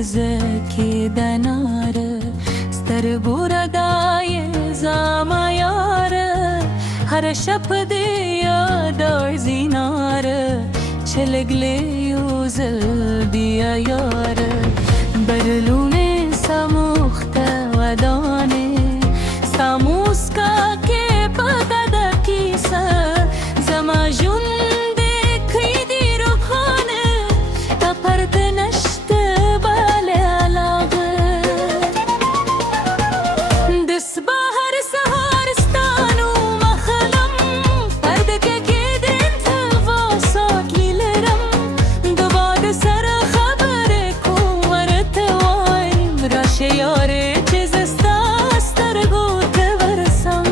زكي دنار ستر بوردای زامیار هر شب دیادار زینار چلگلی و زل بیا یار برلونه سمخت و دانه ساموسکا که پاکد کیسا زما جند کیدی رو خانه تا پرت نشت بال علاقه دس بهر سهارستان و مخلم پرده که گیدن تفاصات لیلرم دوباره سر خبر کومرت وایم راشه یاره چیز استاستر گوت ورسم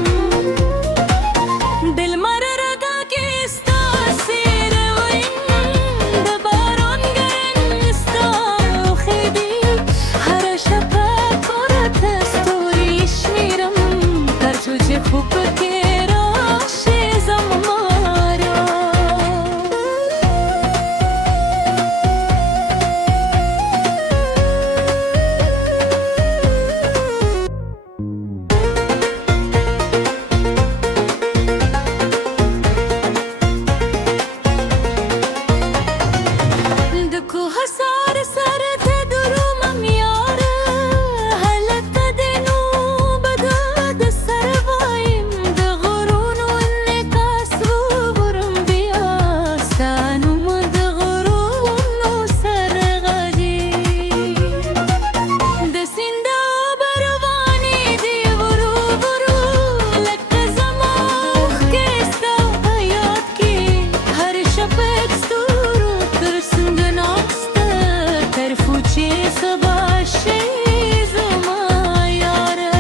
دل مر رگا که استاسیر وین دبارون گرن استا خیدی هر شب کرت استوریش میرم در توی خوب که راشه زمارا دکو حسار سرت درومم یاره حالت دینو بداد سر وایم دغرون و نکاس و برم بیاستانم دغرون و سر غدی دسینده بروانی دی برو برو لک زماخ کستا حیات کی هر شب اکستورو ترسند ناکسته ترفوچی سباشه زما یاره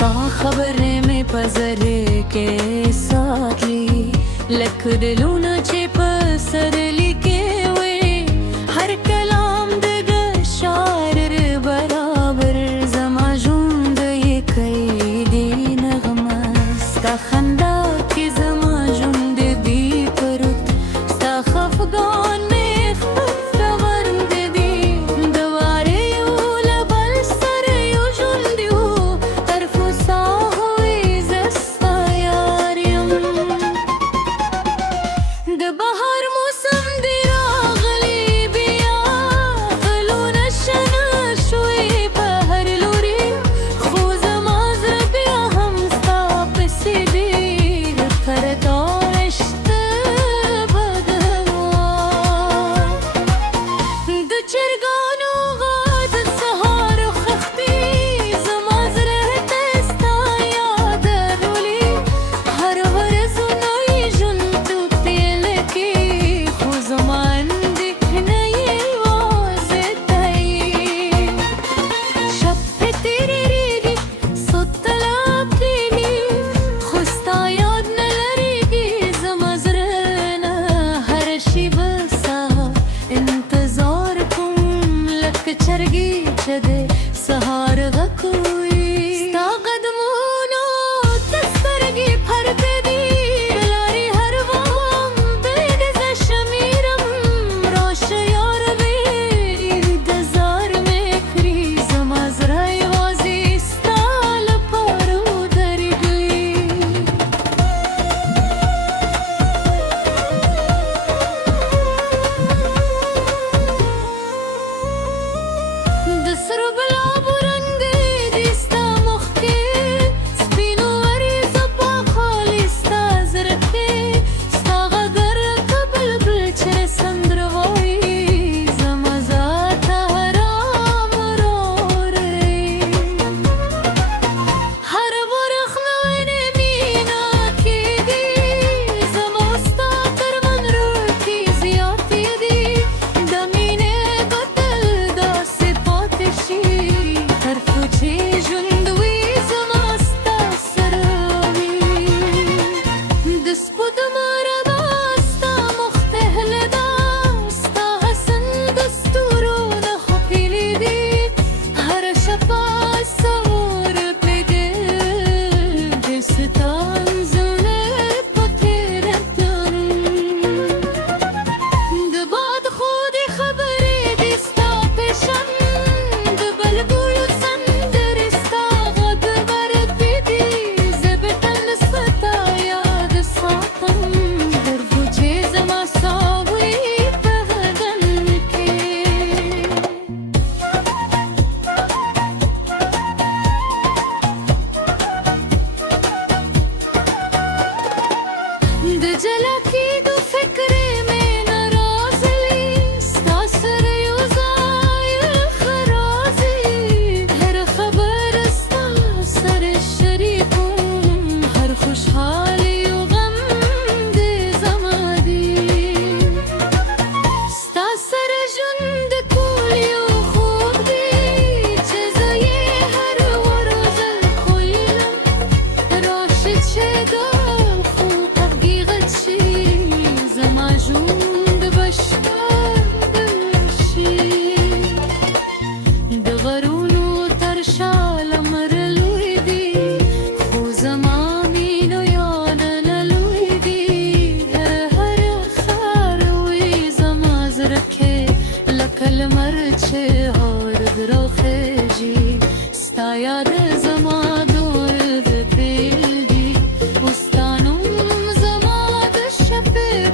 سا خبر می پزره که ساتلی لک دلونا چه پسر لیکه وی هر کلام دگه شاعر برابر زما جون دی کیدی نغمه ستا خندا کی زما جون دی پرد ستا خفگان می خف ورد دی دواره یو لبل سر یو جون دیو طرف ساهوی زستا یاریم د بهار موسم دی راغلی بیا غلونه شنه شوی په هر لوري خو زما زړه بیا هم ستا پسې دی تر تا رشته بدوا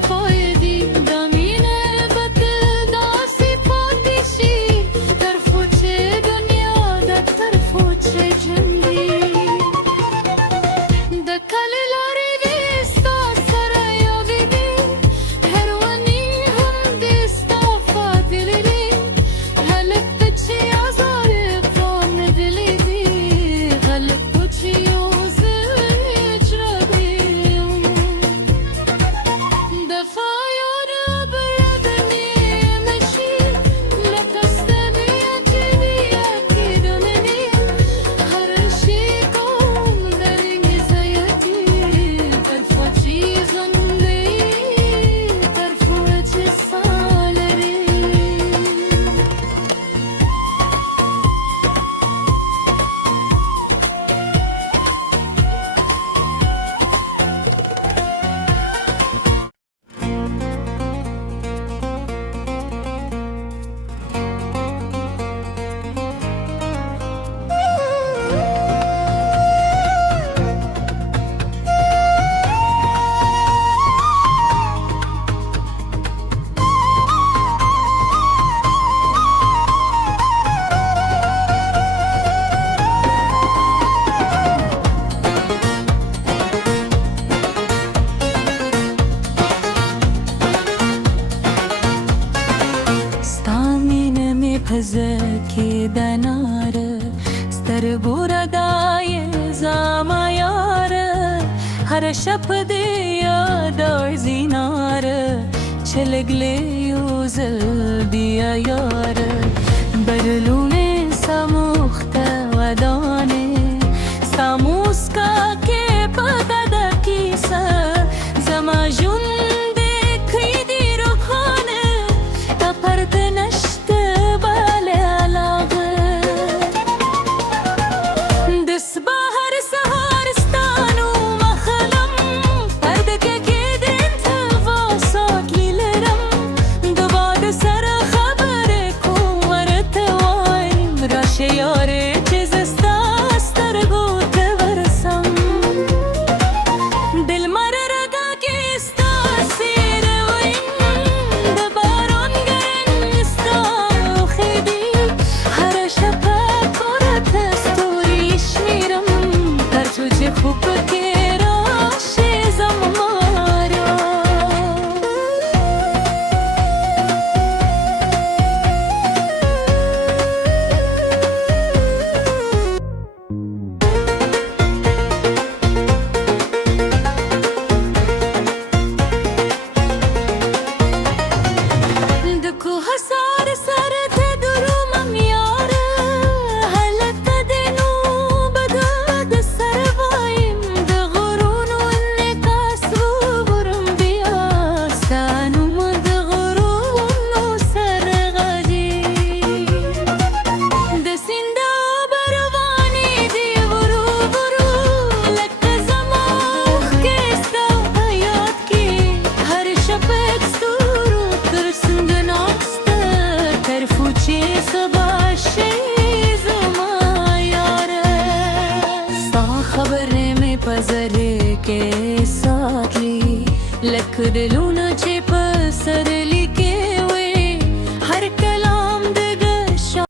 فايدي دمينه بتل داسي فاتشي طرفوچه دنیا دا طرفوچه جندي دکل لاری ویستا سرایا دیدی هروانی هم دیستا فادلی دی غلط تچی آزار قرآن دلی دی غلط تچی اوزج را دیم دفایان بردنی مشی لکستنی اجدی اکی دننی هرشی کن درنگی زیادی طرفو چیزن دی طرفو چی سالری ستامینه می پزکی دناره ستر بوردای زمایاره هر شب دیا دار زیناره چلگلی وزل بیا یاره برلونه سموخته و دانه ساموسکا که پدد کیسه زماجون کیدی رو خانه تا پرد نشته بال علاقه دس بهر سهارستان و مخلم پرده که کدرین تفاصات لیلرم دوباره سر خبر کومرت وایم راشه یاره چیز استاستر گوته برسم دل مر رگا که استاسیر وین دباران گرن استا خیدی هر شب کرت استوریش میرم هر توی خوب که راشه زمارا دکو حسار سرت درومم یاره حالت دینو بداد سر وایم ده غرون و انکاس و برم بیاستانو ده غرون و سر غدی ده سینده بروانی دی برو برو لک زماخ که استا حیات کی هر شب اکستورو ترسند ناسته طرفو چیز باشه زما یاره ستا خبر نمی پذره که ساتلی لک دلونه